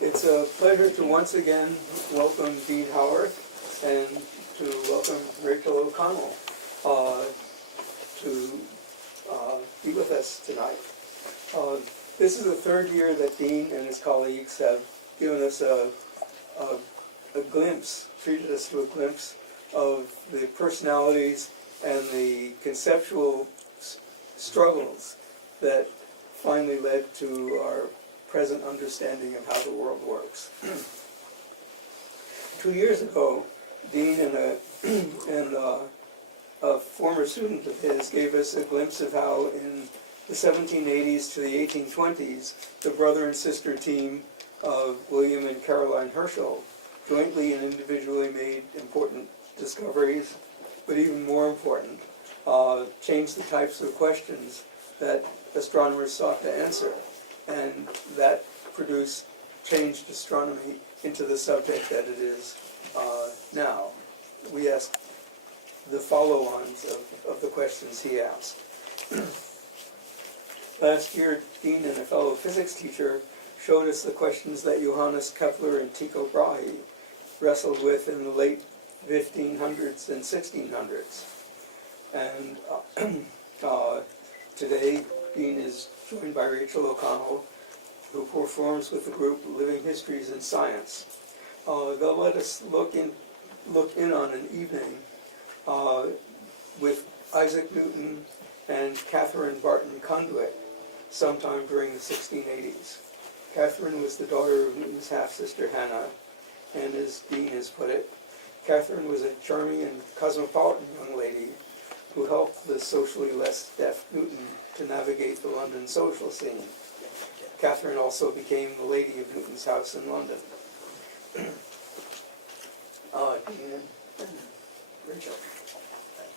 It's a pleasure to once again welcome Dean Howarth and to welcome Rachel O'Connell to be with us tonight. This is the third year that Dean and his colleagues have given us a glimpse, treated us to a glimpse of the personalities and the conceptual struggles that finally led to our present understanding of how the world works. 2 years ago, Dean and a former student of his gave us a glimpse of how in the 1780s to the 1820s, the brother and sister team of William and Caroline Herschel jointly and individually made important discoveries, but even more important, changed the types of questions that astronomers sought to answer. And that changed astronomy into the subject that it is now. We asked the follow-ons of the questions he asked. Last year, Dean and a fellow physics teacher showed us the questions that Johannes Kepler and Tycho Brahe wrestled with in the late 1500s and 1600s. And today, Dean is joined by Rachel O'Connell, who performs with the group Living Histories in Science. They'll let us look in on an evening with Isaac Newton and Catherine Barton Conduit sometime during the 1680s. Catherine was the daughter of Newton's half-sister Hannah, and as Dean has put it, Catherine was a charming and cosmopolitan young lady who helped the socially less deft Newton to navigate the London social scene. Catherine also became the lady of Newton's house in London. Dean and Rachel.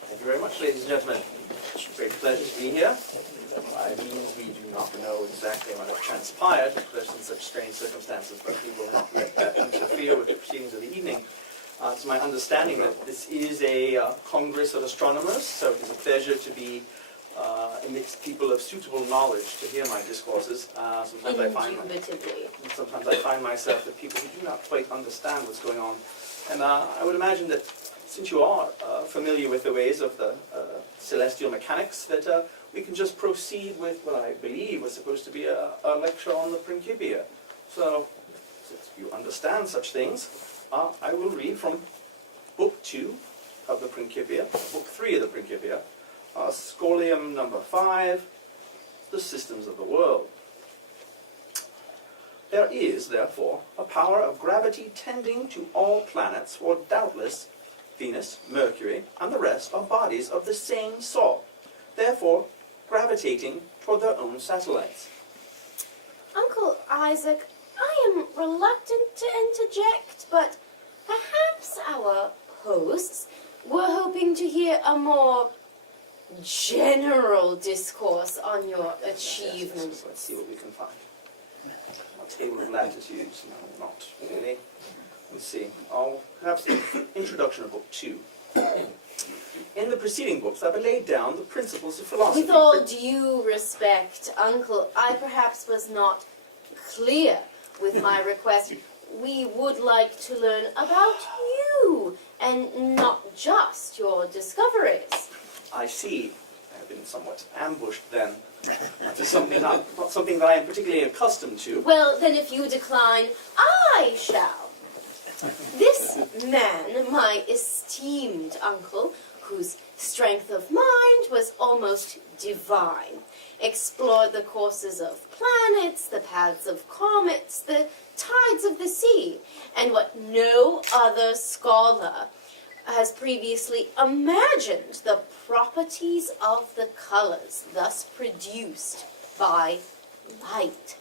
Thank you very much, ladies and gentlemen. It's a great pleasure to be here. By means, we do not know exactly what has transpired, because in such strange circumstances, but we will not let that interfere with the proceedings of the evening. It's my understanding that this is a Congress of Astronomers, so it is a pleasure to be amidst people of suitable knowledge to hear my discourses. Sometimes I find myself that people who do not quite understand what's going on. And I would imagine that since you are familiar with the ways of the celestial mechanics, that we can just proceed with what I believe was supposed to be a lecture on the Principia. So, since you understand such things, I will read from Book 2 of the Principia, Book 3 of the Principia, Scholium number 5, the systems of the world. There is, therefore, a power of gravity tending to all planets, for doubtless Venus, Mercury, and the rest are bodies of the same sort, therefore gravitating toward their own satellites. Uncle Isaac, I am reluctant to interject, but perhaps our hosts were hoping to hear a more general discourse on your achievements. Yes, let's see what we can find. A table of latitudes, no, not really. Let's see. I'll have the introduction of Book 2. In the preceding books, I've laid down the principles of philosophy. With all due respect, Uncle, I perhaps was not clear with my request. We would like to learn about you, and not just your discoveries. I see. I have been somewhat ambushed then. To something not something that I am particularly accustomed to. Well, then if you decline, I shall. This man, my esteemed uncle, whose strength of mind was almost divine, explored the courses of planets, the paths of comets, the tides of the sea, and what no other scholar has previously imagined, the properties of the colors thus produced by light.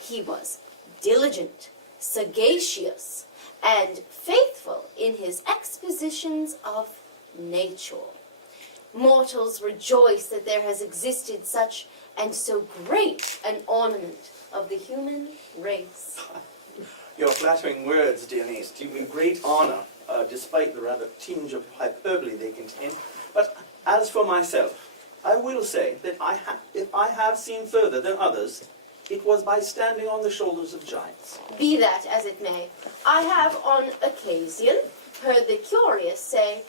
He was diligent, sagacious, and faithful in his expositions of nature. Mortals rejoice that there has existed such and so great an ornament of the human race. Your flattering words, dear niece, do me great honor, despite the rather tinge of hyperbole they contain. But as for myself, I will say that if I have seen further than others, it was by standing on the shoulders of giants. Be that as it may, I have on occasion heard the curious say,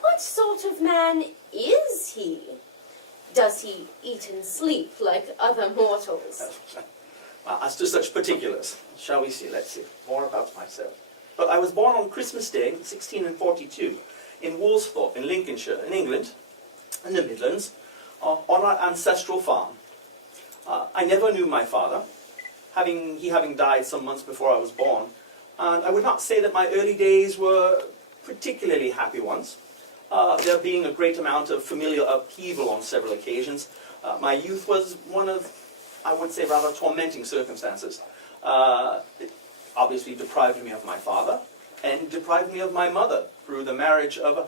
"What sort of man is he? Does he eat and sleep like other mortals?" As to such particulars, shall we see, let's see, more about myself. But I was born on Christmas Day, 1642, in Woolsthorpe, in Lincolnshire, in England, in the Midlands, on our ancestral farm. I never knew my father, he having died some months before I was born, and I would not say that my early days were particularly happy ones, there being a great amount of familial upheaval on several occasions. My youth was one of, I would say, rather tormenting circumstances. It obviously deprived me of my father, and deprived me of my mother through the marriage of an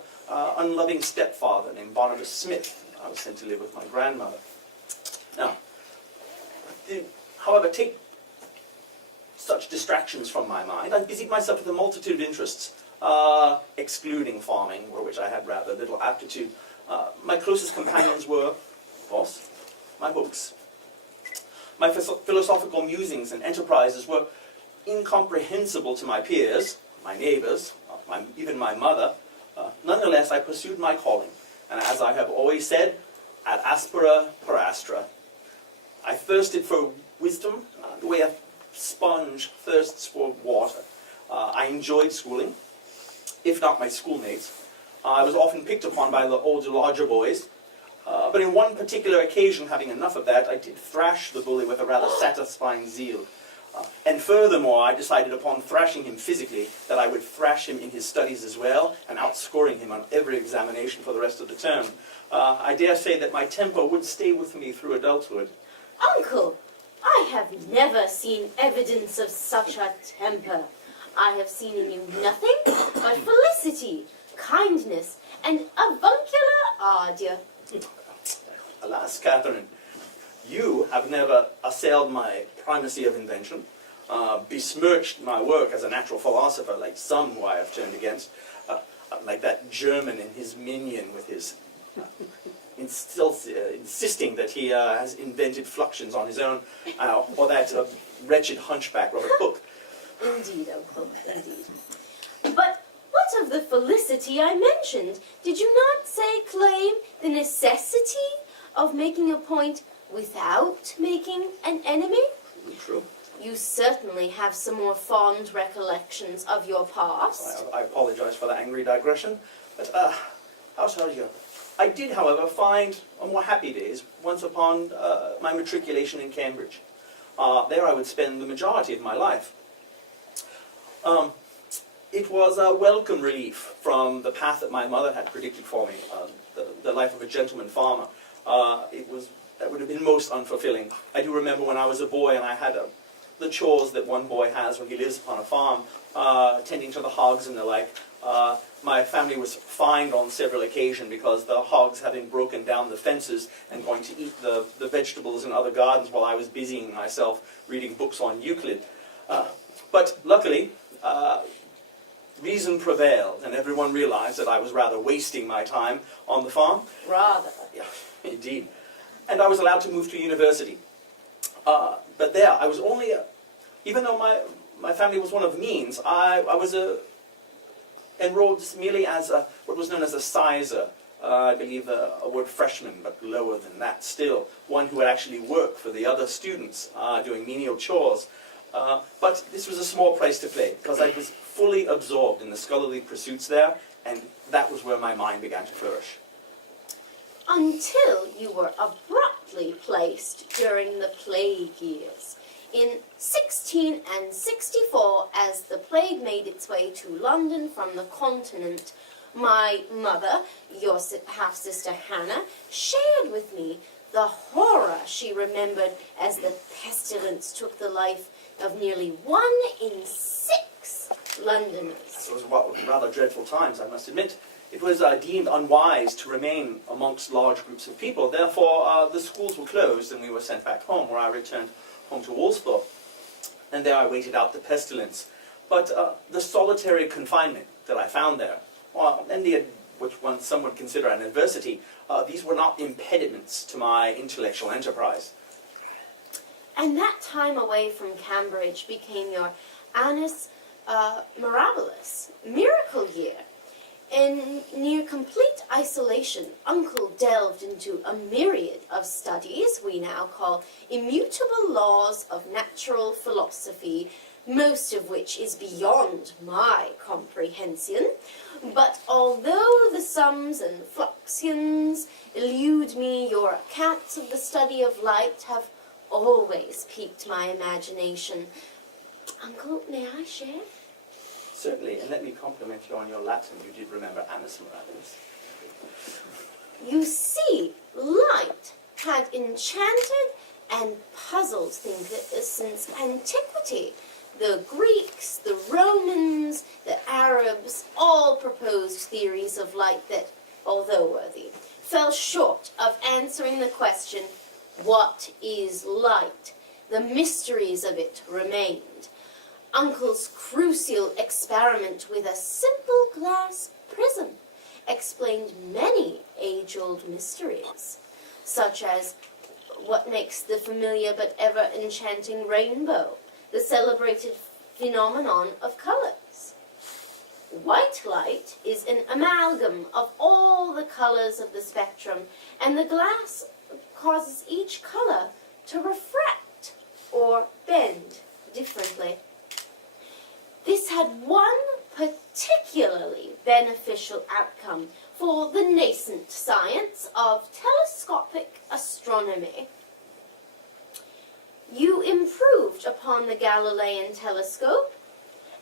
unloving stepfather named Barnabas Smith. I was sent to live with my grandmother. Now, however, take such distractions from my mind. I busied myself with a multitude of interests, excluding farming, for which I had rather little aptitude. My closest companions were, of course, my books. My philosophical musings and enterprises were incomprehensible to my peers, my neighbors, even my mother. Nonetheless, I pursued my calling, and as I have always said, ad aspera per astra. I thirsted for wisdom the way a sponge thirsts for water. I enjoyed schooling, if not my schoolmates. I was often picked upon by the older, larger boys, but in one particular occasion, having enough of that, I did thrash the bully with a rather satisfying zeal. And furthermore, I decided upon thrashing him physically, that I would thrash him in his studies as well, and outscoring him on every examination for the rest of the term. I dare say that my temper would stay with me through adulthood. "Uncle, I have never seen evidence of such a temper. I have seen in you nothing but felicity, kindness, and avuncular ardour." Alas, Catherine, you have never assailed my primacy of invention, besmirched my work as a natural philosopher, like some who I have turned against, like that German and his minion with his insisting that he has invented fluxions on his own, or that wretched hunchback Robert Hooke. Indeed, Uncle, indeed. But what of the felicity I mentioned? Did you not say claim the necessity of making a point without making an enemy? True. You certainly have some more fond recollections of your past. I apologize for the angry digression, but how shall you? I did, however, find a more happy days once upon my matriculation in Cambridge. There I would spend the majority of my life. It was a welcome relief from the path that my mother had predicted for me, the life of a gentleman farmer. That would have been most unfulfilling. I do remember when I was a boy and I had the chores that one boy has when he lives upon a farm, tending to the hogs and the like. My family was fined on several occasions because the hogs, having broken down the fences and going to eat the vegetables in other gardens while I was busying myself reading books on Euclid. But luckily, reason prevailed, and everyone realized that I was rather wasting my time on the farm. Rather. Yeah, indeed. And I was allowed to move to university. But there, I was only, even though my family was one of means, I was enrolled merely as what was known as a sizer. I believe a word freshman, but lower than that still. One who would actually work for the other students, doing menial chores. But this was a small price to pay, because I was fully absorbed in the scholarly pursuits there, and that was where my mind began to flourish. Until you were abruptly placed during the plague years. In 1664, as the plague made its way to London from the continent, my mother, your half-sister Hannah, shared with me the horror she remembered as the pestilence took the life of nearly 1 in 6 Londoners. It was rather dreadful times, I must admit. It was deemed unwise to remain amongst large groups of people. Therefore, the schools were closed and we were sent back home, where I returned home to Woolsthorpe. And there I waited out the pestilence. But the solitary confinement that I found there, and which some would consider an adversity, these were not impediments to my intellectual enterprise. And that time away from Cambridge became your annus mirabilis, miracle year. In near complete isolation, Uncle delved into a myriad of studies we now call immutable laws of natural philosophy, most of which is beyond my comprehension. But although the sums and fluxions elude me, your accounts of the study of light have always piqued my imagination. Uncle, may I share? Certainly, and let me compliment you on your Latin. You did remember annus mirabilis. You see, light had enchanted and puzzled thinkers since antiquity. The Greeks, the Romans, the Arabs all proposed theories of light that, although worthy, fell short of answering the question, what is light? The mysteries of it remained. Uncle's crucial experiment with a simple glass prism explained many age-old mysteries, such as what makes the familiar but ever-enchanting rainbow, the celebrated phenomenon of colors. White light is an amalgam of all the colors of the spectrum, and the glass causes each color to refract or bend differently. This had one particularly beneficial outcome for the nascent science of telescopic astronomy. You improved upon the Galilean telescope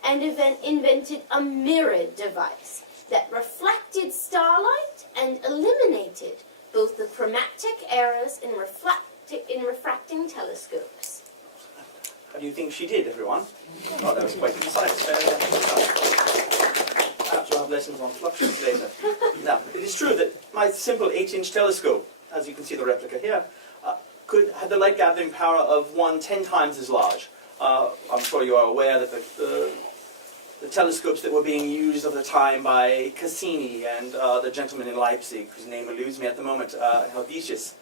and invented a mirrored device that reflected starlight and eliminated both the chromatic errors in refracting telescopes. How do you think she did, everyone? Oh, that was quite concise. Perhaps we'll have lessons on fluxions later. Now, it is true that my simple 8-inch telescope, as you can see the replica here, had the light gathering power of 10 times as large. I'm sure you are aware that the telescopes that were being used at the time by Cassini and the gentleman in Leipzig, whose name eludes me at the moment, Helvetius,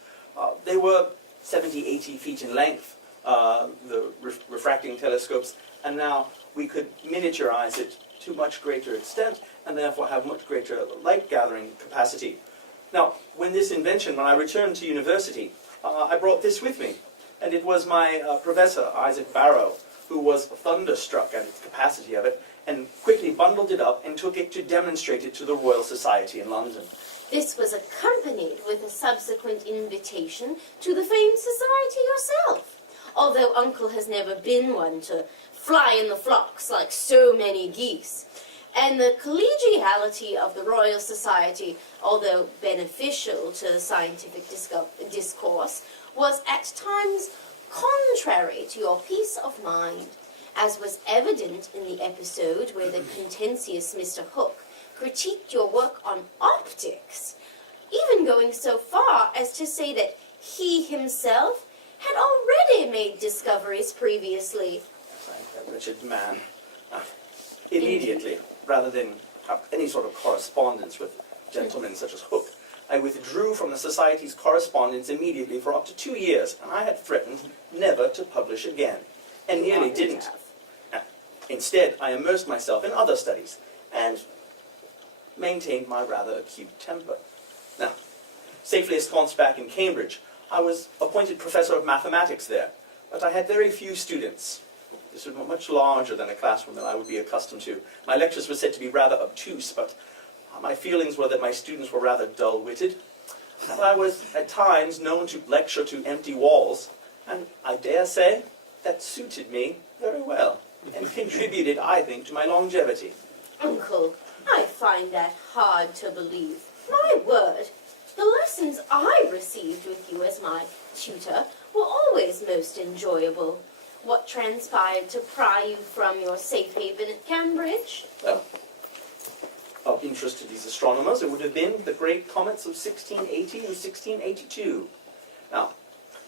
they were 70, 80 feet in length. The refracting telescopes, and now we could miniaturize it to much greater extent and therefore have much greater light gathering capacity. Now, when I returned to university, I brought this with me, and it was my professor, Isaac Barrow, who was thunderstruck at the capacity of it and quickly bundled it up and took it to demonstrate it to the Royal Society in London. This was accompanied with a subsequent invitation to the famed society yourself. Although Uncle has never been one to fly in the flocks like so many geese. And the collegiality of the Royal Society, although beneficial to scientific discourse, was at times contrary to your peace of mind, as was evident in the episode where the contentious Mr. Hooke critiqued your work on optics, even going so far as to say that he himself had already made discoveries previously. That wretched man. Immediately, rather than have any sort of correspondence with gentlemen such as Hooke, I withdrew from the Society's correspondence immediately for up to 2 years, and I had threatened never to publish again, and nearly didn't. Instead, I immersed myself in other studies, and maintained my rather acute temper. Now, safely ensconced back in Cambridge, I was appointed professor of mathematics there, but I had very few students. This was much larger than a classroom that I would be accustomed to. My lectures were said to be rather obtuse, but my feelings were that my students were rather dull-witted. And I was, at times, known to lecture to empty walls, and I dare say that suited me very well, and contributed, I think, to my longevity. Uncle, I find that hard to believe. My word, the lessons I received with you as my tutor were always most enjoyable. What transpired to pry you from your safe haven at Cambridge? Well, of interest to these astronomers, it would have been the great comets of 1680 and 1682. Now,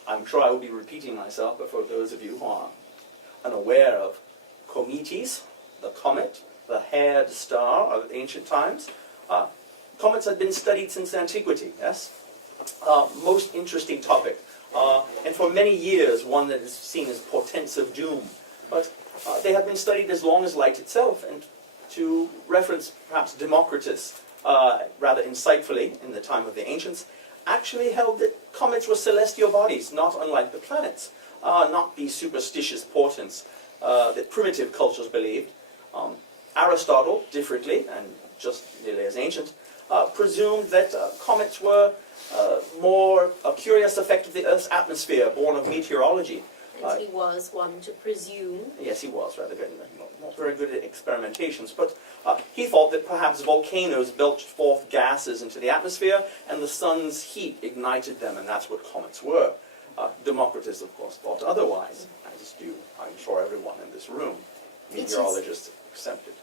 I'm sure I will be repeating myself, but for those of you who are unaware of cometes, the comet, the haired star of ancient times, comets had been studied since antiquity, yes? Most interesting topic. and for many years one that is seen as portents of doom. But they have been studied as long as light itself, and to reference perhaps Democritus rather insightfully in the time of the ancients, actually held that comets were celestial bodies, not unlike the planets, not these superstitious portents that primitive cultures believed. Aristotle, differently, and just nearly as ancient, presumed that comets were more a curious effect of the Earth's atmosphere, born of meteorology. And he was one to presume. Yes, he was rather good. Not very good at experimentations, but he thought that perhaps volcanoes belched forth gases into the atmosphere, and the sun's heat ignited them, and that's what comets were. Democritus, of course, thought otherwise, as do, I'm sure, everyone in this room, meteorologists accepted.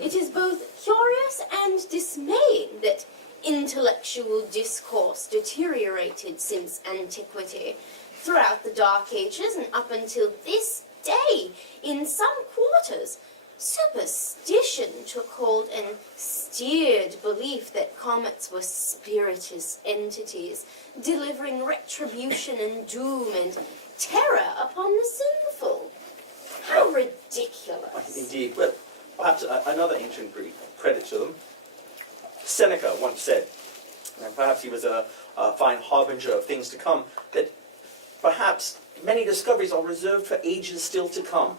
It is both curious and dismaying that intellectual discourse deteriorated since antiquity, throughout the Dark Ages and up until this day. In some quarters, superstition took hold and steered belief that comets were spiritist entities, delivering retribution and doom and terror upon the sinful. How ridiculous. Indeed. Well, perhaps another ancient Greek, credit to them, Seneca once said, and perhaps he was a fine harbinger of things to come, that perhaps many discoveries are reserved for ages still to come.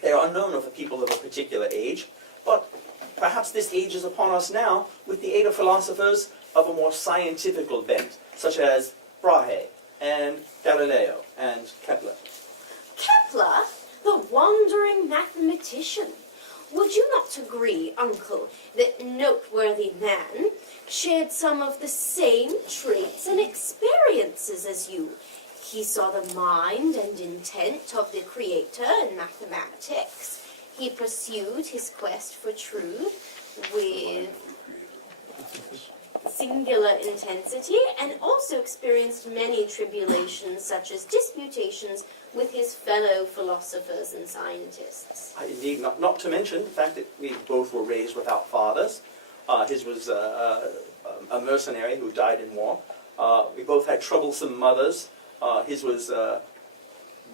They are unknown of the people of a particular age, but perhaps this age is upon us now with the aid of philosophers of a more scientifical bent, such as Brahe and Galileo and Kepler. Kepler, the wandering mathematician. Would you not agree, Uncle, that noteworthy man shared some of the same traits and experiences as you? He saw the mind and intent of the Creator in mathematics. He pursued his quest for truth with singular intensity and also experienced many tribulations such as disputations with his fellow philosophers and scientists. Indeed, not to mention the fact that we both were raised without fathers. His was a mercenary who died in war. We both had troublesome mothers. His was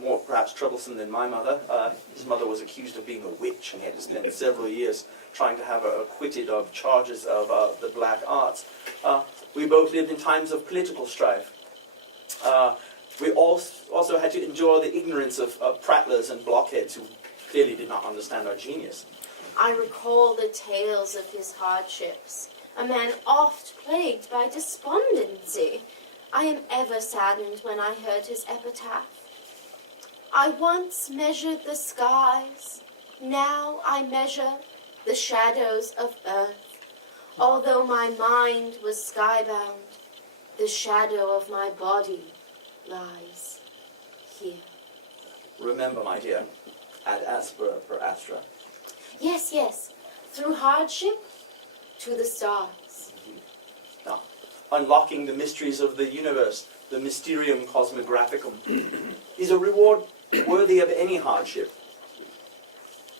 more perhaps troublesome than my mother. His mother was accused of being a witch, and he had to spend several years trying to have her acquitted of charges of the black arts. We both lived in times of political strife. We also had to endure the ignorance of prattlers and blockheads who clearly did not understand our genius. I recall the tales of his hardships, a man oft plagued by despondency. I am ever saddened when I heard his epitaph. I once measured the skies, now I measure the shadows of earth. Although my mind was skybound, the shadow of my body lies here. Remember, my dear, ad aspera per astra. Yes, yes, through hardship to the stars. Now, unlocking the mysteries of the universe, the Mysterium Cosmographicum, is a reward worthy of any hardship.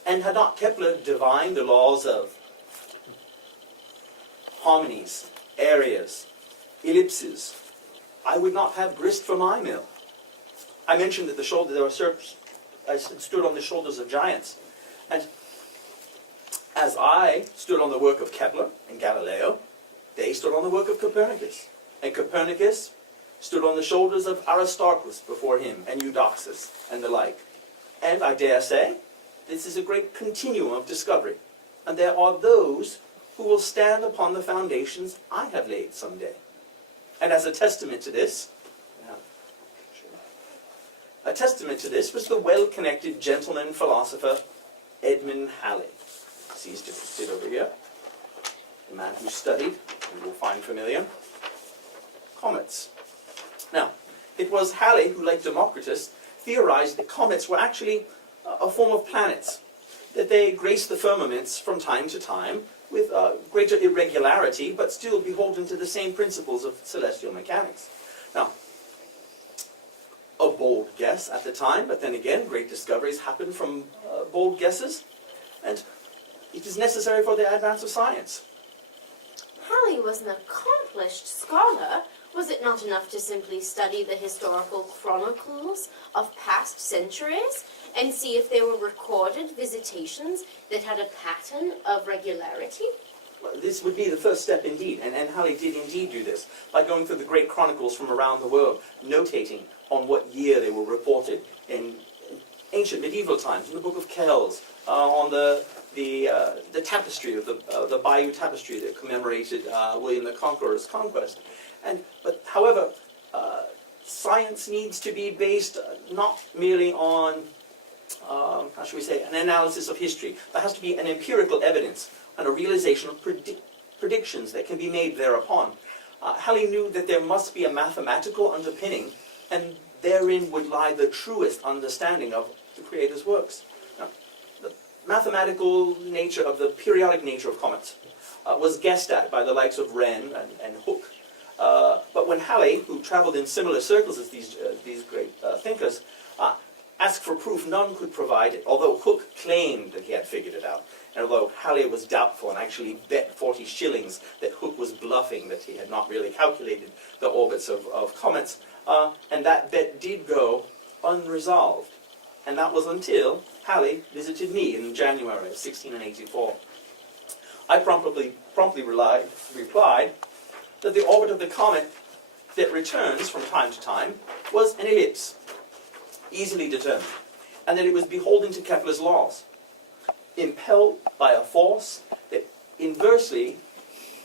And had not Kepler divined the laws of harmonies, areas, ellipses, I would not have grist for my mill. I mentioned that I stood on the shoulders of giants. And as I stood on the work of Kepler and Galileo, they stood on the work of Copernicus. And Copernicus stood on the shoulders of Aristarchus before him, and Eudoxus, and the like. And I dare say, this is a great continuum of discovery. And there are those who will stand upon the foundations I have laid someday. And as a testament to this, was the well-connected gentleman philosopher Edmund Halley. He's depicted over here. The man who studied, you will find familiar, comets. Now, it was Halley who, like Democritus, theorized that comets were actually a form of planets, that they graced the firmaments from time to time with greater irregularity, but still beholden to the same principles of celestial mechanics. Now, a bold guess at the time, but then again, great discoveries happen from bold guesses, and it is necessary for the advance of science. Halley was an accomplished scholar, was it not enough to simply study the historical chronicles of past centuries and see if there were recorded visitations that had a pattern of regularity? Well, this would be the first step indeed, and Halley did indeed do this by going through the great chronicles from around the world, notating on what year they were reported in ancient medieval times, in the Book of Kells, on the tapestry of the Bayeux Tapestry that commemorated William the Conqueror's conquest. But however, science needs to be based not merely on, how should we say, an analysis of history. There has to be an empirical evidence and a realization of predictions that can be made thereupon. Halley knew that there must be a mathematical underpinning, and therein would lie the truest understanding of the Creator's works. Now, the mathematical nature of the periodic nature of comets was guessed at by the likes of Wren and Hooke. But when Halley, who traveled in similar circles as these great thinkers, asked for proof, none could provide it, although Hooke claimed that he had figured it out. And although Halley was doubtful and actually bet 40 shillings that Hooke was bluffing, that he had not really calculated the orbits of comets, and that bet did go unresolved. And that was until Halley visited me in January of 1684. I promptly replied that the orbit of the comet that returns from time to time was an ellipse, easily determined, and that it was beholden to Kepler's laws, impelled by a force that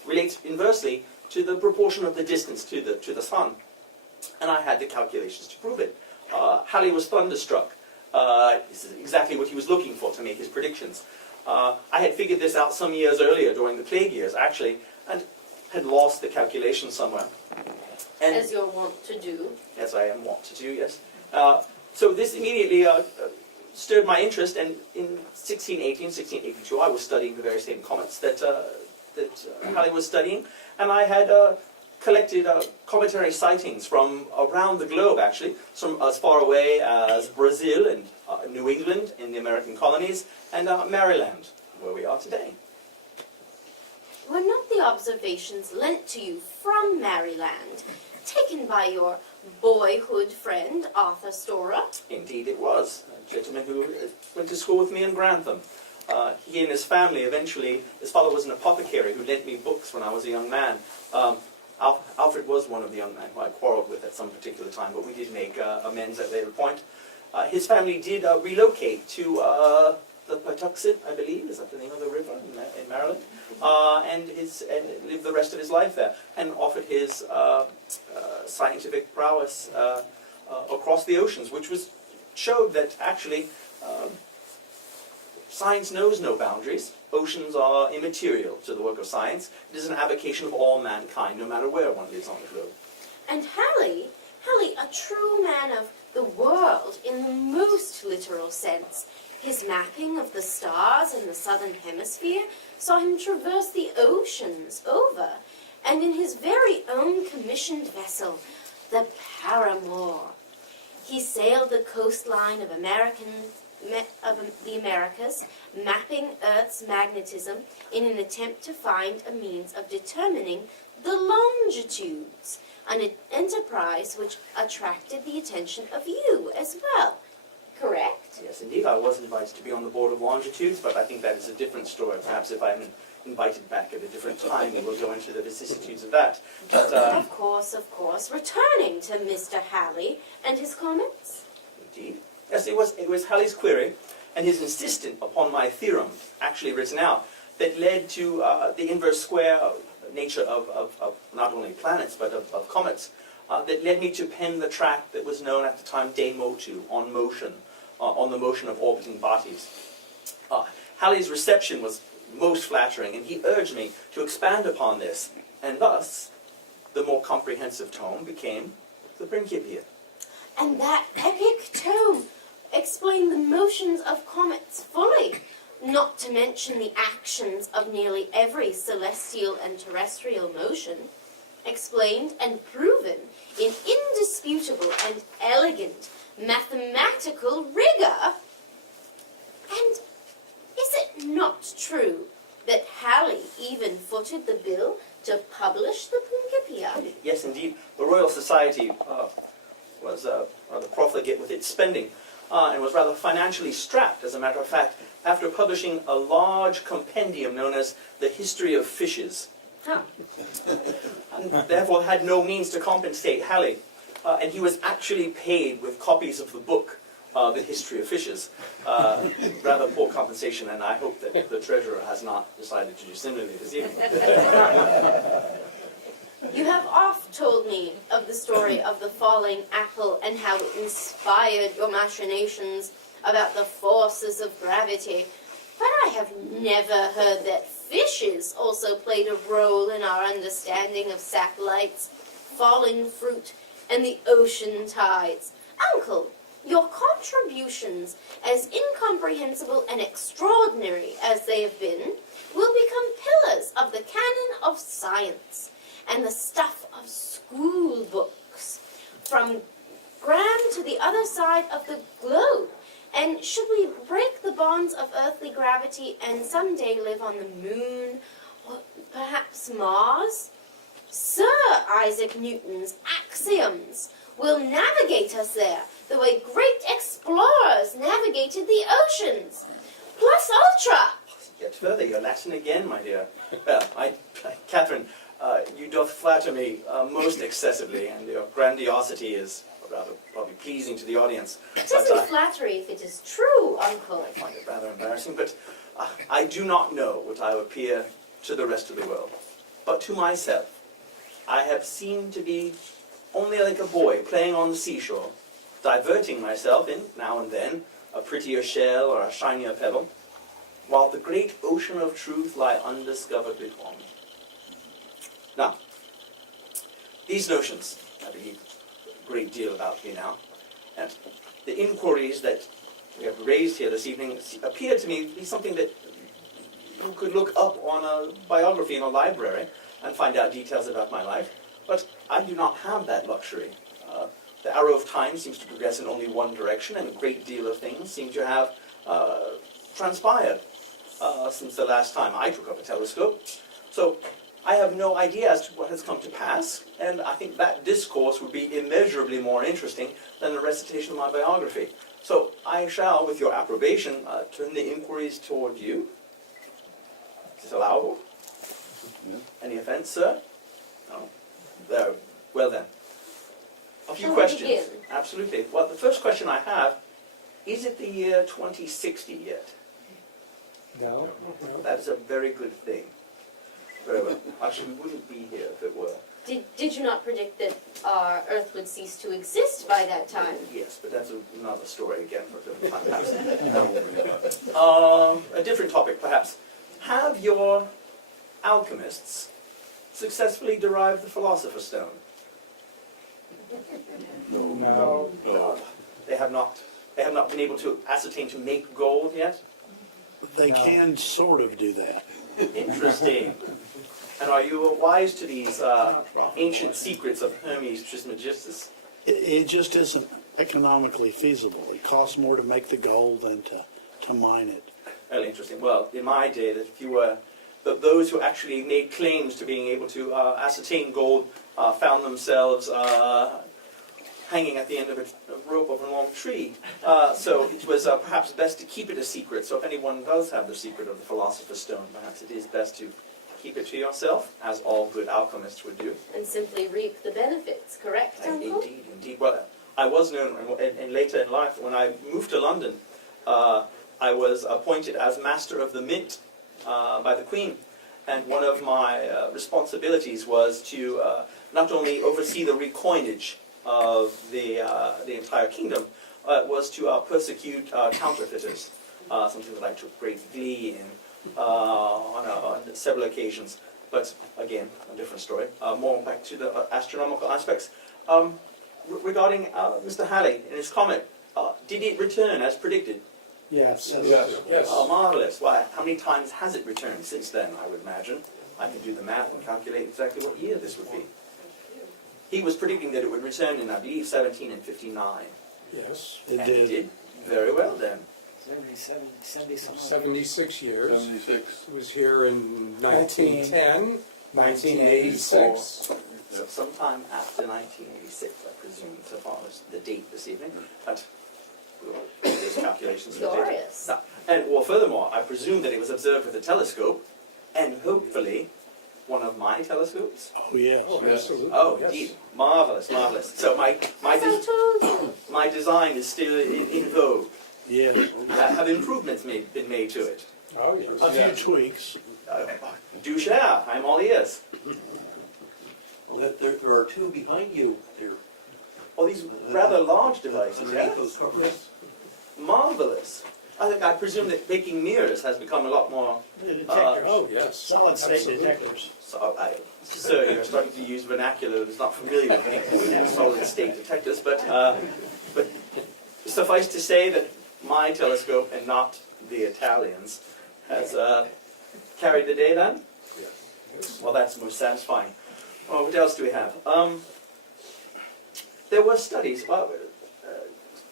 relates inversely to the proportion of the distance to the sun. And I had the calculations to prove it. Halley was thunderstruck. This is exactly what he was looking for to make his predictions. I had figured this out some years earlier, during the plague years, actually, and had lost the calculation somewhere. And As you're wont to do. as I am wont to do, yes. So this immediately stirred my interest, and in 1618, 1682, I was studying the very same comets that Halley was studying, and I had collected cometary sightings from around the globe, actually, from as far away as Brazil and New England in the American colonies, and Maryland, where we are today. Were not the observations lent to you from Maryland, taken by your boyhood friend, Arthur Storer? Indeed it was. A gentleman who went to school with me in Grantham. He and his family eventually, his father was an apothecary who lent me books when I was a young man. Alfred was one of the young men who I quarreled with at some particular time, but we did make amends at a later point. His family did relocate to the Patuxent, I believe, is that the name of the river in Maryland, and lived the rest of his life there, and offered his scientific prowess across the oceans, which showed that actually science knows no boundaries. Oceans are immaterial to the work of science. It is an avocation of all mankind, no matter where one lives on the globe. And Halley, a true man of the world in the most literal sense, his mapping of the stars in the southern hemisphere saw him traverse the oceans over, and in his very own commissioned vessel, the Paramour, he sailed the coastline of the Americas, mapping Earth's magnetism in an attempt to find a means of determining the longitudes, an enterprise which attracted the attention of you as well. Correct? Yes, indeed, I was invited to be on the board of longitudes, but I think that is a different story. Perhaps if I'm invited back at a different time, we will go into the vicissitudes of that. But, Of course. Returning to Mr. Halley and his comments. Indeed. Yes, it was Halley's query, and his insistence upon my theorem, actually written out, that led to the inverse square nature of not only planets, but of comets, that led me to pen the tract that was known at the time de motu, on motion, on the motion of orbiting bodies. Halley's reception was most flattering, and he urged me to expand upon this, and thus the more comprehensive tome became the Principia. And that epic tome explained the motions of comets fully, not to mention the actions of nearly every celestial and terrestrial motion, explained and proven in indisputable and elegant mathematical rigor. And is it not true that Halley even footed the bill to publish the Principia? Yes, indeed. The Royal Society was rather profligate with its spending and was rather financially strapped, as a matter of fact, after publishing a large compendium known as The History of Fishes. Huh. And therefore had no means to compensate Halley. And he was actually paid with copies of the book, The History of Fishes. Rather poor compensation, and I hope that the treasurer has not decided to do similarly this evening. You have oft told me of the story of the falling apple and how it inspired your machinations about the forces of gravity, but I have never heard that fishes also played a role in our understanding of satellites, falling fruit, and the ocean tides. Uncle, your contributions, as incomprehensible and extraordinary as they have been, will become pillars of the canon of science and the stuff of school books, from Graham to the other side of the globe. And should we break the bonds of earthly gravity and someday live on the moon, or perhaps Mars, Sir Isaac Newton's axioms will navigate us there the way great explorers navigated the oceans. Plus ultra! Yet further, your Latin again, my dear. Well, Catherine, you doth flatter me most excessively, and your grandiosity is rather probably pleasing to the audience. It isn't flattery if it is true, Uncle. I find it rather embarrassing, but I do not know what I appear to the rest of the world. But to myself, I have seemed to be only like a boy playing on the seashore, diverting myself in, now and then, a prettier shell or a shinier pebble, while the great ocean of truth lie undiscovered before me. Now, these notions, I believe a great deal about me now, and the inquiries that we have raised here this evening appear to me to be something that you could look up on a biography in a library and find out details about my life, but I do not have that luxury. The arrow of time seems to progress in only one direction, and a great deal of things seem to have transpired since the last time I took up a telescope. So I have no idea as to what has come to pass, and I think that discourse would be immeasurably more interesting than the recitation of my biography. So I shall, with your approbation, turn the inquiries toward you. Is this allowable? Any offense, sir? No? There. Well then. A few Shall we questions. begin? Absolutely. Well, the first question I have, is it the year 2060 yet? No. That is a very good thing. Very well. Actually, we wouldn't be here if it were. Did you not predict that our Earth would cease to exist by that time? Yes, but that's another story again for a different time, perhaps. A different topic, perhaps. Have your alchemists successfully derived the Philosopher's Stone? No. They have not been able to ascertain to make gold yet? They can sort of do that. Interesting. And are you wise to these ancient secrets of Hermes Trismegistus? It just isn't economically feasible. It costs more to make the gold than to mine it. Very interesting. Well, in my day, that if you were those who actually made claims to being able to ascertain gold found themselves hanging at the end of a rope of a long tree. So it was perhaps best to keep it a secret. So if anyone does have the secret of the Philosopher's Stone, perhaps it is best to keep it to yourself, as all good alchemists would do. And simply reap the benefits, correct, Uncle? Indeed, indeed. Well, I was known, and later in life, when I moved to London, I was appointed as Master of the Mint by the Queen. And one of my responsibilities was to not only oversee the recoinage of the entire kingdom, was to persecute counterfeiters, something that I took great glee in on several occasions. But again, a different story. More back to the astronomical aspects. Regarding Mr. Halley and his comet, did it return as predicted? Yes. Oh, marvelous. Why, how many times has it returned since then, I would imagine? I can do the math and calculate exactly what year this would be. He was predicting that it would return in, I believe, 17 and 59. Yes. It And did. it did very well then. something. 76 years. 76. It was here in 1910, 1986. So sometime after 1986, I presume, so far as the date this evening. But we'll do those calculations for later. Glorious. No. And well, furthermore, I presume that it was observed with a telescope, and hopefully one of my telescopes. Oh, yes. Oh, Yes. absolutely. Oh, yes. indeed, marvelous, marvelous. So my As I told you. my design is still in vogue. Yeah. Have improvements been made to it? Oh, yes. A few Yeah. tweaks. Do share. I'm all ears. There are two behind you there. Oh, these rather large devices, yeah? Underneath those covers. Marvelous. I presume that making mirrors has become a lot more. The detectors. Oh, yes. Solid state Absolutely. detectors. So, sir, you're starting to use vernacular that's not familiar with people with solid state detectors, but suffice to say that my telescope and not the Italians has carried the day then. Yes. Well, that's most satisfying. Oh, what else do we have? There were studies.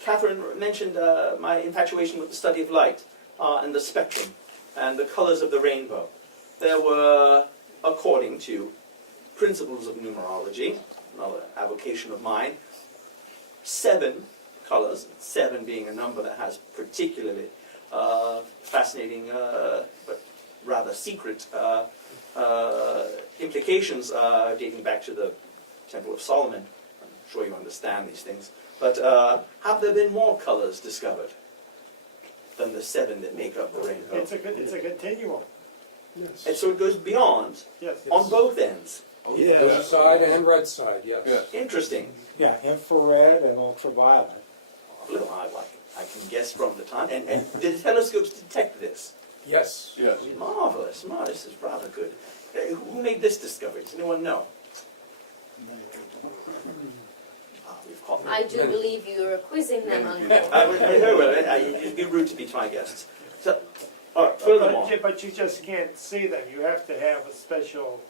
Catherine mentioned my infatuation with the study of light and the spectrum and the colors of the rainbow. There were, according to principles of numerology, another avocation of mine, 7 colors, 7 being a number that has particularly fascinating but rather secret implications dating back to the Temple of Solomon. I'm sure you understand these things. But have there been more colors discovered than the 7 that make up the rainbow? It's a continuum, Yes. And so it goes beyond, yes. on both ends. Yeah. Blue side and red side, yes. Yes. Interesting. Yeah, infrared and ultraviolet. Blue, I can guess from the time. And did the telescopes detect this? Yes. Yes. Marvelous. This is rather good. Who made this discovery? Does anyone know? We've caught them. I do believe you are quizzing them, Uncle. It'd be rude to be my guests. So, all right, furthermore, But you just can't see them. You have to have a special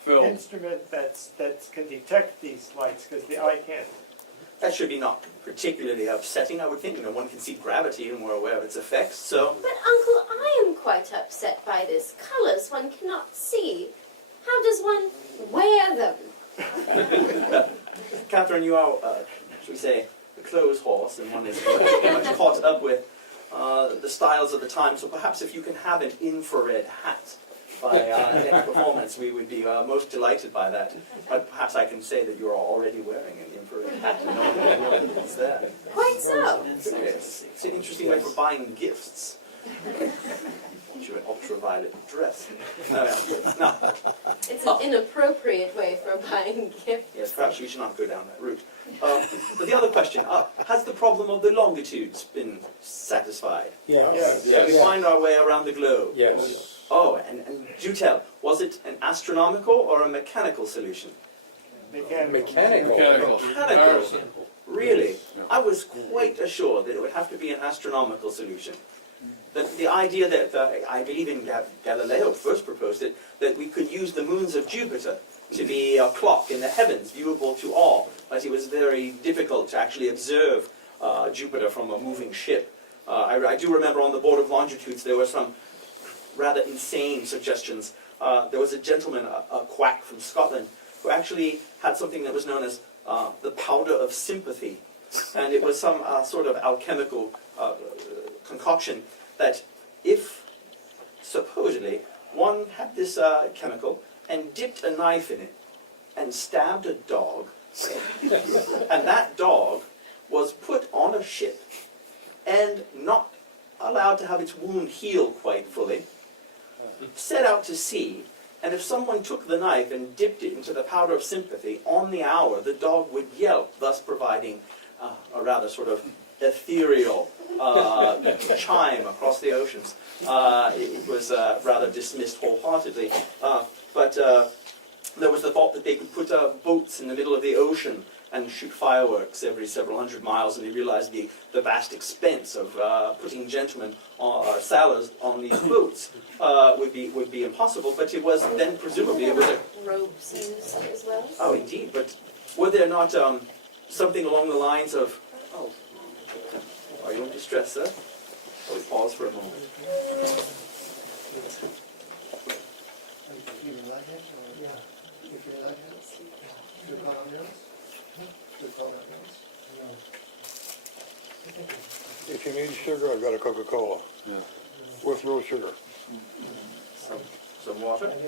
Phil. instrument that can detect these lights, because the eye can't. that should be not particularly upsetting, I would think. One can see gravity and we're aware of its effects. So, But Uncle, I am quite upset by this. Colors one cannot see. How does one wear them? Catherine, you are, shall we say, the clothes horse, and one is pretty much caught up with the styles of the time. So perhaps if you can have an infrared hat by next performance, we would be most delighted by that. But perhaps I can say that you are already wearing an infrared hat and no one will know it's there. Quite so. It's an interesting way for buying gifts. Want you an ultraviolet dress. No. It's an inappropriate way for buying gifts. Yes, perhaps we should not go down that route. But the other question, has the problem of the longitudes been satisfied? Yeah. Can we find our way around the globe? Yes. Oh, and do tell, was it an astronomical or a mechanical solution? Mechanical. Mechanical. Mechanical. Simple. Really? I was quite assured that it would have to be an astronomical solution. The idea that, I believe in Galileo first proposed it, that we could use the moons of Jupiter to be a clock in the heavens, viewable to all, but it was very difficult to actually observe Jupiter from a moving ship. I do remember on the Board of Longitudes there were some rather insane suggestions. There was a gentleman, a quack from Scotland, who actually had something that was known as the powder of sympathy. And it was some sort of alchemical concoction that if, supposedly, one had this chemical and dipped a knife in it and stabbed a dog, and that dog was put on a ship and not allowed to have its wound heal quite fully, set out to sea, and if someone took the knife and dipped it into the powder of sympathy, on the hour the dog would yelp, thus providing a rather sort of ethereal chime across the oceans. It was rather dismissed wholeheartedly. But there was the thought that they could put boats in the middle of the ocean and shoot fireworks every several hundred miles, and they realized the vast expense of putting gentlemen or sailors on these boats would be impossible. But it was then presumably it was a Ropes used as well. oh indeed. But were there not something along the lines of are you in distress, sir? So we pause for a moment. If you need sugar, I've got a Coca-Cola. With real sugar. Some water. Well,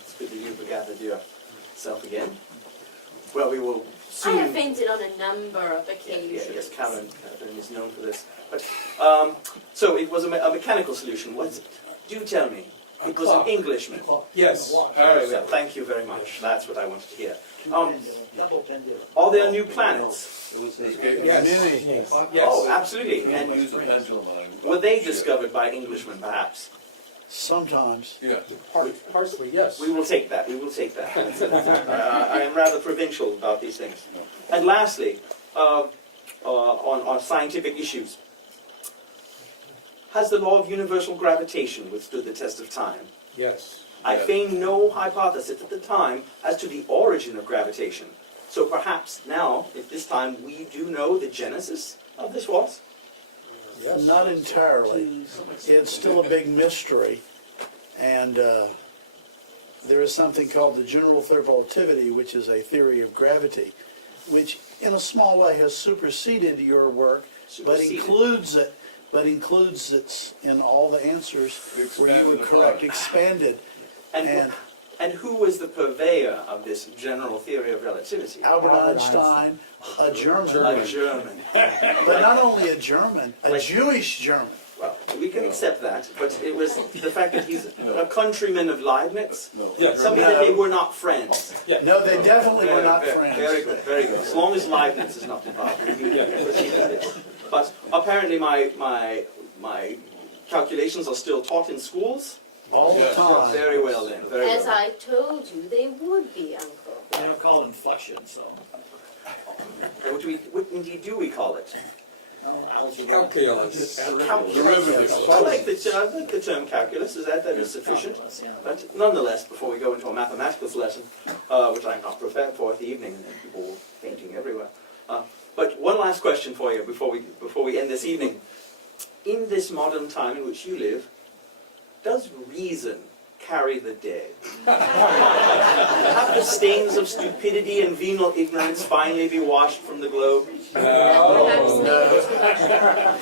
it's good that you've regathered yourself again. Well, we will I soon... have fainted on a number of occasions. Yes, Catherine is known for this. But, so it was a mechanical solution, was it? Do tell me. It was an Englishman. Yes. Very well, thank you very much. That's what I wanted to hear. Double pendulum. Are there new planets? Yes. Many. Oh, Yes. absolutely. And were they discovered by Englishmen, perhaps? Sometimes. Yeah. Partially, yes. We will take that. We will take that. I am rather provincial about these things. And lastly, on scientific issues, has the law of universal gravitation withstood the test of time? Yes. I feign no hypothesis at the time as to the origin of gravitation. So perhaps now, at this time, we do know the genesis of this was? Yes. Not entirely. It's still a big mystery. And there is something called the general relativity, which is a theory of gravity, which in a small way has superseded your work, but includes it in all the answers where you would correct expanded. And who was the purveyor of this general theory of relativity? Albert Einstein, a German, A German. but not only a German, a Jewish German. Well, we can accept that, but it was the fact that he's a countryman of Leibniz. Yes. Something that they were not friends. No, they definitely were not Very friends. good, very good. As long as Leibniz is not involved, we can proceed with this. But apparently my calculations are still taught in schools. All the time. Very well then, very As well. I told you, they would be, Uncle. They don't call it inflection, so. What indeed do we call it? Calculus. Calculus. I like the term calculus. Is that is sufficient? But nonetheless, before we go into a mathematics lesson, which I'm not prepared for at the evening, and people fainting everywhere. But one last question for you before we end this evening. In this modern time in which you live, does reason carry the day? Have the stains of stupidity and venal ignorance finally be washed from the globe? Perhaps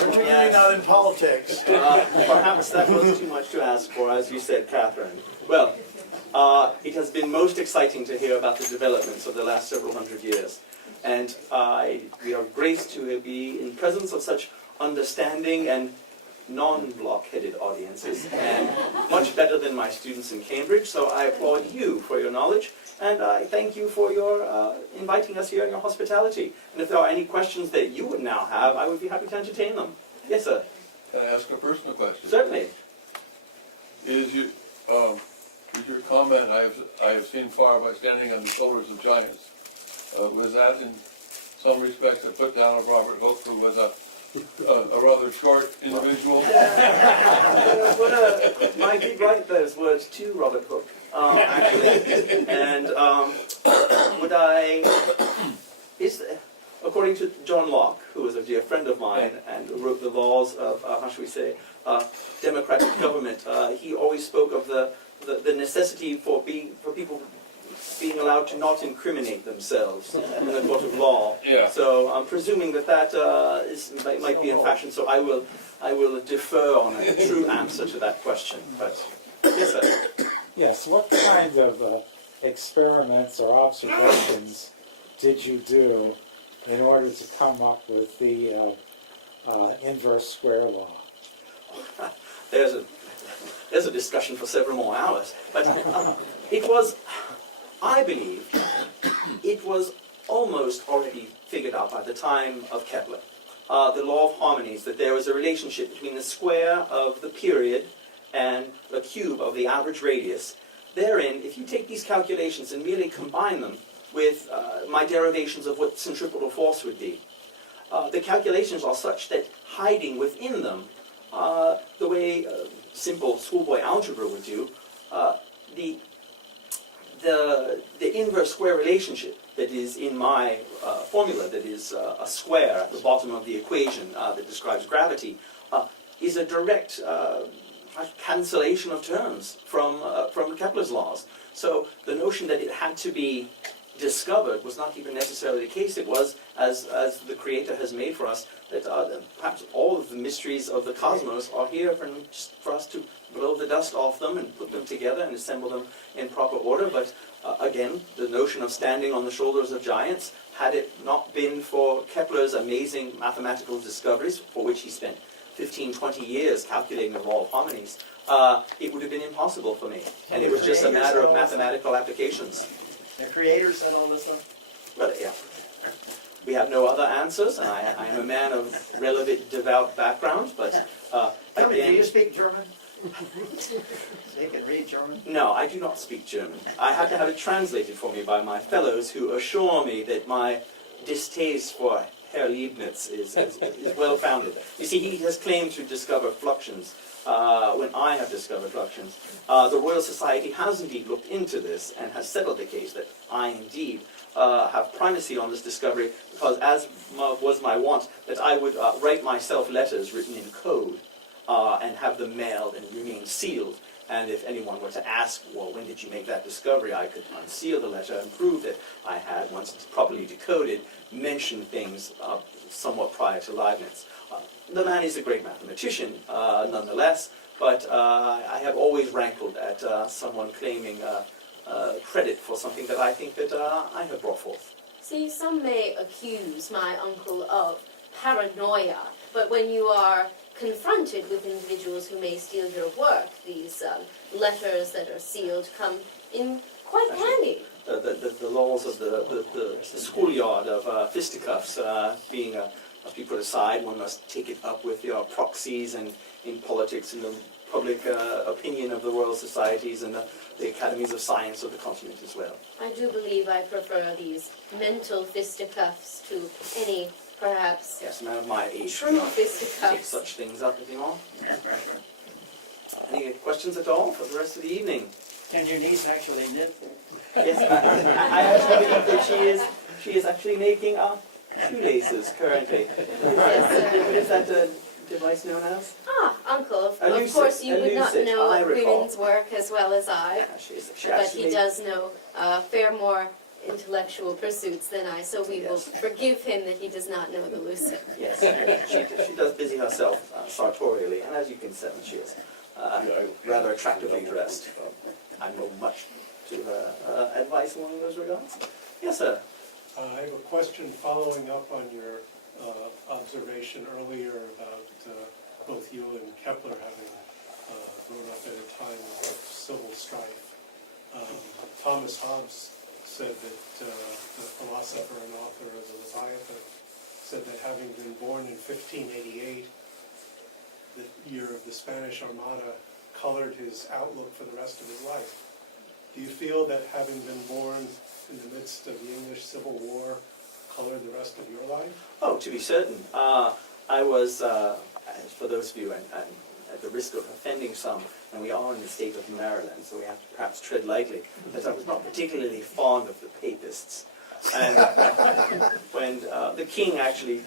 Particularly not in politics. Perhaps that was too much to ask for, as you said, Catherine. Well, it has been most exciting to hear about the developments of the last several hundred years. And we are graced to be in presence of such understanding and non-block-headed audiences, and much better than my students in Cambridge, so I applaud you for your knowledge, and I thank you for your inviting us here and your hospitality. And if there are any questions that you would now have, I would be happy to entertain them. Yes, sir. Can I ask a personal question? Certainly. Is your comment I have seen far by standing on the shoulders of giants? Was that in some respects a put down of Robert Hooke, who was a rather short individual? I did write those words to Robert Hooke, actually. And according to John Locke, who was a dear friend of mine and wrote the laws of, how should we say, democratic government, he always spoke of the necessity for people being allowed to not incriminate themselves in the court of law. Yeah. So I'm presuming that might be in fashion. So I will defer on a true answer to that question. But yes, sir. Yes, what kind of experiments or observations did you do in order to come up with the inverse square law? There's a discussion for several more hours. But it was, I believe, it was almost already figured out by the time of Kepler. The law of harmonies, that there was a relationship between the square of the period and the cube of the average radius. Therein, if you take these calculations and merely combine them with my derivations of what centripetal force would be, the calculations are such that hiding within them, the way simple schoolboy algebra would do, the inverse square relationship that is in my formula, that is a square at the bottom of the equation that describes gravity, is a direct cancellation of terms from Kepler's laws. So the notion that it had to be discovered was not even necessarily the case. It was, as the Creator has made for us, that perhaps all of the mysteries of the cosmos are here for us to blow the dust off them and put them together and assemble them in proper order. But again, the notion of standing on the shoulders of giants, had it not been for Kepler's amazing mathematical discoveries, for which he spent 15, 20 years calculating the law of harmonies, it would have been impossible for me. And it was just a matter of mathematical applications. The creator said all this stuff? But yeah, we have no other answers, and I am a man of relevant, devout background, but Tell me, do again, you speak German? So you can read German? no, I do not speak German. I have to have it translated for me by my fellows, who assure me that my distaste for Herr Leibniz is well-founded. You see, he has claimed to discover fluxions when I have discovered fluxions. The Royal Society has indeed looked into this and has settled the case that I indeed have primacy on this discovery, because as was my wont, that I would write myself letters written in code and have them mailed and remain sealed. And if anyone were to ask, well, when did you make that discovery, I could unseal the letter and prove that I had, once it's properly decoded, mentioned things somewhat prior to Leibniz. The man is a great mathematician, nonetheless, but I have always rankled at someone claiming credit for something that I think that I have brought forth. See, some may accuse my uncle of paranoia, but when you are confronted with individuals who may steal your work, these letters that are sealed come in quite handy. The laws of the schoolyard of fisticuffs being must be put aside. One must take it up with your proxies and in politics and the public opinion of the Royal Societies and the academies of science of the continent as well. I do believe I prefer these mental fisticuffs to any, perhaps, Yes, a man of my age true cannot take fisticuffs. such things up anymore. Any questions at all for the rest of the evening? Can your niece actually knit? Yes, I actually believe that she is actually making shoelaces currently. What is that device known as? Ah, uncle, of Lucid- course you a would not lucid, know I recall. women's work as well as I, Yeah, she but actually he does know fair more intellectual pursuits than I, so we will forgive him that he does not know the lucid. Yes, she does busy herself sartorially, and as you can sense, she is rather attractively dressed. I know much to her advice along those regards. Yes, sir. I have a question following up on your observation earlier about both you and Kepler having grown up at a time of civil strife. Thomas Hobbes said that, the philosopher and author of the Leviathan, said that having been born in 1588, the year of the Spanish Armada, colored his outlook for the rest of his life. Do you feel that having been born in the midst of the English Civil War colored the rest of your life? Oh, to be certain. I was, for those of you, and at the risk of offending some, and we are in the state of Maryland, so we have to perhaps tread lightly, but I was not particularly fond of the papists. And when the king actually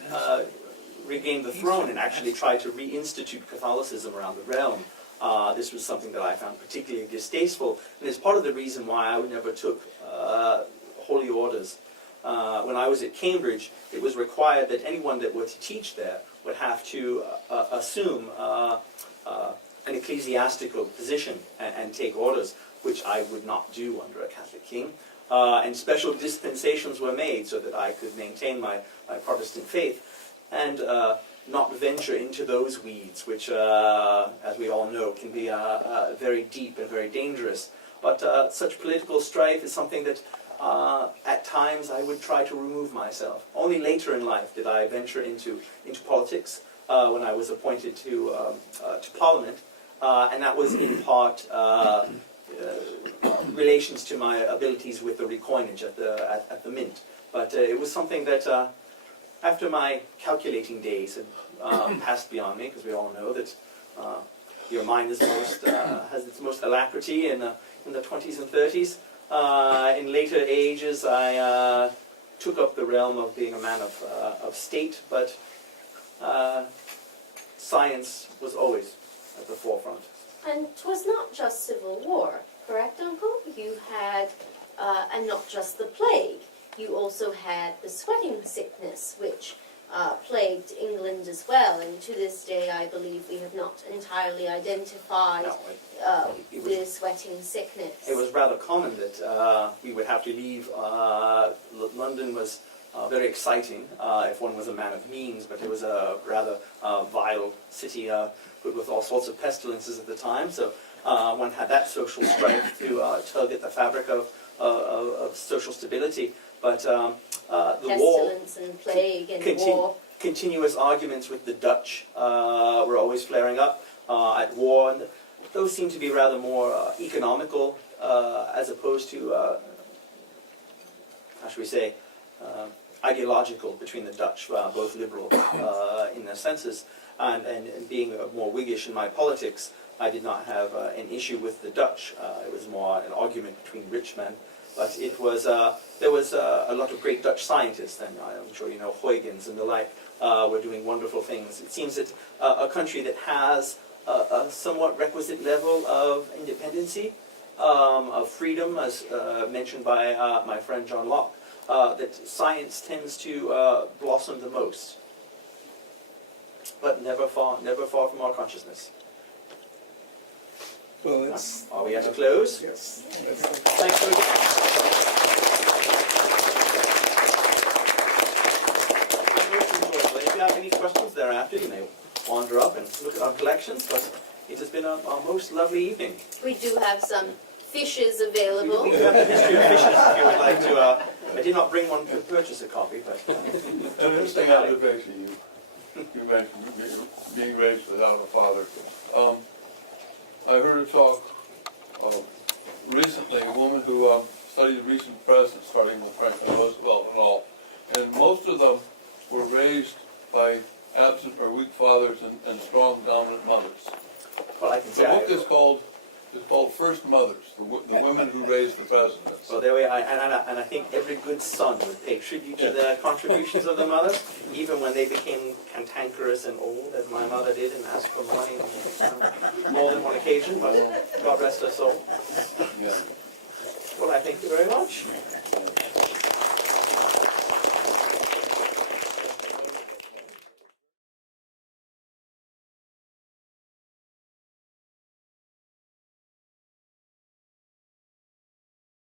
regained the throne and actually tried to reinstitute Catholicism around the realm, this was something that I found particularly distasteful, and it's part of the reason why I never took holy orders. When I was at Cambridge, it was required that anyone that were to teach there would have to assume an ecclesiastical position and take orders, which I would not do under a Catholic king. And special dispensations were made so that I could maintain my Protestant faith and not venture into those weeds, which, as we all know, can be very deep and very dangerous. But such political strife is something that at times I would try to remove myself. Only later in life did I venture into politics when I was appointed to Parliament, and that was in part relations to my abilities with the recoinage at the mint. But it was something that after my calculating days had passed beyond me, because we all know that your mind is has its most alacrity in the 20s and 30s. In later ages, I took up the realm of being a man of state, but science was always at the forefront. And 'twas not just civil war, correct, Uncle? You had, and not just the plague, you also had the sweating sickness, which plagued England as well. And to this day, I believe we have not entirely identified No, it was- the sweating sickness. It was rather common that we would have to leave. London was very exciting if one was a man of means, but it was a rather vile city with all sorts of pestilences at the time. So one had that social strife to tug at the fabric of social stability. But the war, Pestilence and plague and war. continuous arguments with the Dutch were always flaring up at war, and those seem to be rather more economical as opposed to, how should we say, ideological between the Dutch, both liberal in their senses, and being more Whiggish in my politics. I did not have an issue with the Dutch. It was more an argument between rich men. But it was, there was a lot of great Dutch scientists, and I'm sure you know Huygens and the like, were doing wonderful things. It seems that a country that has a somewhat requisite level of independency, of freedom, as mentioned by my friend John Locke, that science tends to blossom the most, but never far from our consciousness. Well, it's, Are we at a close? yes. Thanks for If you have any questions thereafter, you may wander up and look at our collections, but it has been a most lovely evening. We do have some fishes available. We do have the history of fishes if you would like to. I did not bring one to purchase a copy, but An interesting observation you mentioned, being raised without a father. I heard a talk recently, a woman who studied recent presidents, starting with Franklin Roosevelt and all, and most of them were raised by absent or weak fathers and strong dominant mothers. well, I can The say. book is called First Mothers, the women who raised the presidents. So there we are, and I think every good son would pay tribute to the contributions of the mothers, even when they became cantankerous and old, as my mother did, and asked for money on more than one occasion, but God rest her soul. Yeah. Well, I thank you very much.